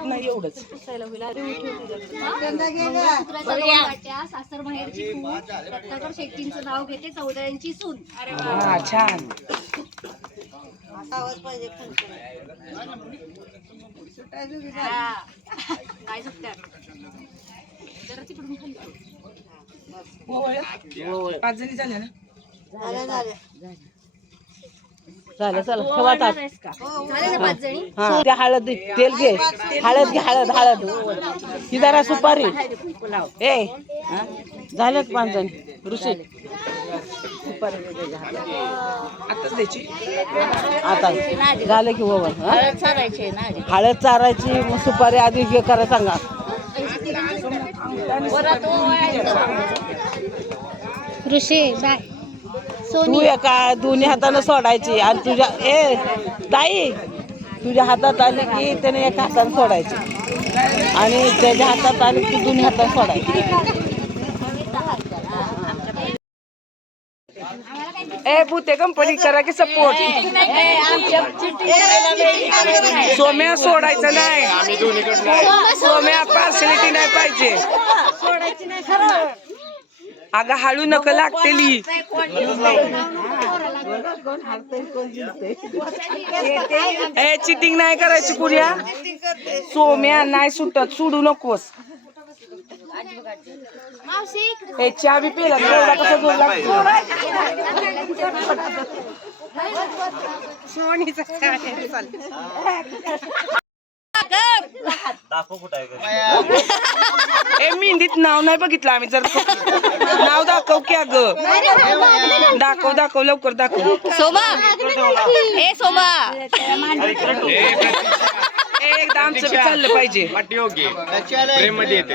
नाही एवढंच. सासर माहेरची खून रत्नाकर शेट्टींचं नाव घेते चौधऱ्यांची सून. हा छान. हा. काय सुट्ट्या जरा तिकडून खाली. पाच जणी झाल्या ना? झालं चला ठेवा ताट झाले ना पाच जणी. हा. ते हळद तेल घे. हळद घे हळद हळद. ही जरा सुपारी. ए झाल्यात पाच जण. ऋषी. आता. झालं की बाबा हं? हळद चारायची मग सुपारी आधी हे करा सांगा. ऋषी बाय. तू एका दोन्ही हातानं सोडायची आणि तुझ्या ए ताई तुझ्या हातात आली की त्याने एका हातानं सोडायची. आणि त्याच्या हातात आली की दोन्ही हातानं सोडायची. ए भूते कंपनी करा की सपोर्ट. सोम्या सोडायचं नाही. सोम्या पार्सलिटी नाही पाहिजे. अगं हळू नक लागतेली ए चिटिंग नाही करायची कुर्या सोम्या नाही सुटत सोडू नकोस हे चहा बी पिला एवढा कसा जोर लागतो ए मेहंदीत नाव नाही बघितलं आम्ही जर नाव दाखव की अगं. दाखव दाखव लवकर दाखव. सोमा. ए सोमा. ए, एकदा आमचं बी चाललं पाहिजे. प्रेममध्ये येते.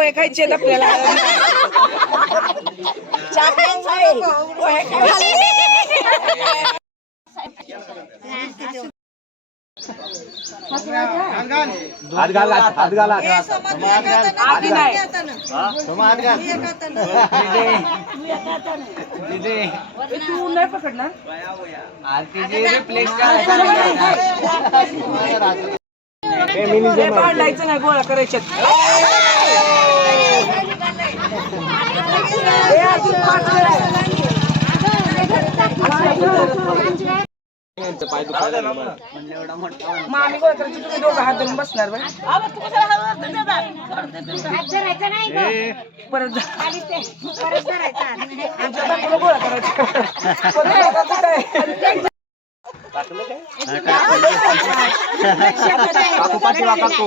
पोहे खायचे आहेत आपल्याला. हात घाला हात घाला आधी नाही तू नाही पकडणार? ए, भांडायचं नाही गोळा करायच्यात. मामी गोळकरची तुम्ही दोघं हात धरून बसणार बाई परत जा. आमच्या गोळा करायचा काकू पाठी काकू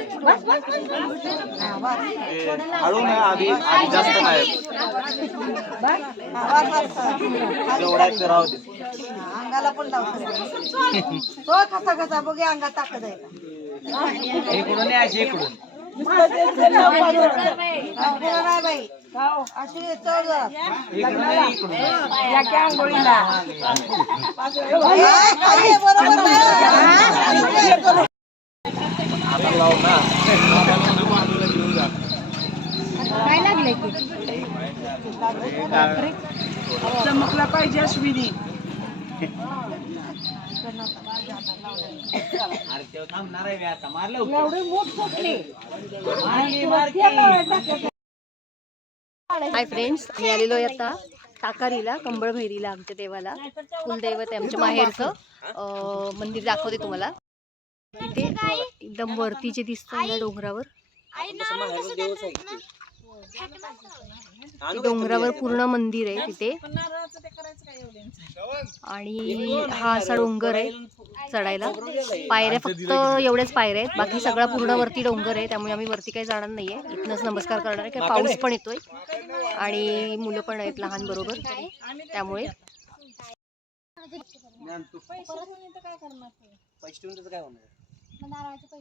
हळू नाही आधी आधी जास्त नाही. जेवढा ते राहू दे अंगाला पण लावतो तो कसा कसा बघे अंगात ताकद आहे? इकडून नाही अशी इकडून बाई अशी चढ जरा. या की आंघोळीला ए, खाली बरोबर नाही. चमकला पाहिजे अश्विनी हाय फ्रेंड्स आम्ही आलेलो आहे आता टाकारीला कंबळभैरीला आमच्या देवाला कुलदैवत आहे आमच्या माहेरचं. मंदिर दाखवते तुम्हाला. इथे एकदम वरती जे दिसतं ना डोंगरावर. डोंगरावर पूर्ण मंदिर आहे तिथे. आणि हा असा डोंगर आहे चढायला. पायऱ्या फक्त एवढ्याच पायऱ्या आहेत. बाकी सगळा पूर्ण वरती डोंगर आहे. त्यामुळे आम्ही वरती काही जाणार नाहीये. इथनच नमस्कार करणार आहे. कारण पाऊस पण येतोय. आणि मुलं पण आहेत लहान बरोबर. त्यामुळे. पैसे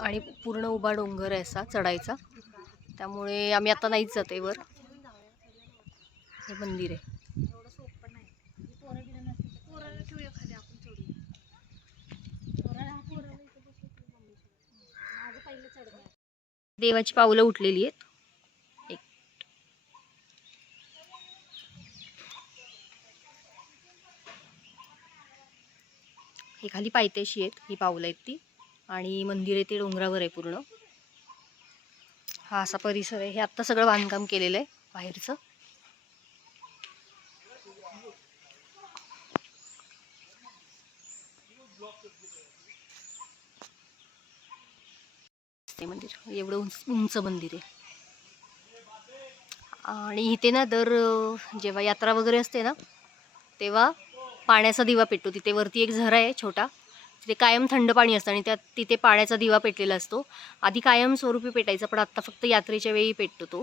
आणि पूर्ण उभा डोंगर आहे असा चढायचा. त्यामुळे आम्ही आता नाहीच जाते वर. हे मंदिर आहे. देवाची पावलं उठलेली आहेत. हे खाली पायथ्याशी आहेत ही पावलं आहेत ती. आणि मंदिर आहे ते डोंगरावर आहे पूर्ण. हा असा परिसर आहे. हे आत्ता सगळं बांधकाम केलेलं आहे बाहेरचं. ते मंदिर. एवढं उंच उंच मंदिर आहे. आणि इथे ना दर जेव्हा यात्रा वगैरे असते ना तेव्हा पाण्याचा दिवा पेटतो. तिथे वरती एक झरा आहे छोटा. तिथे कायम थंड पाणी असतं आणि त्यात तिथे पाण्याचा दिवा पेटलेला असतो. आधी कायम स्वरूपी पेटायचा पण आत्ता फक्त यात्रेच्या वेळी पेटतो तो.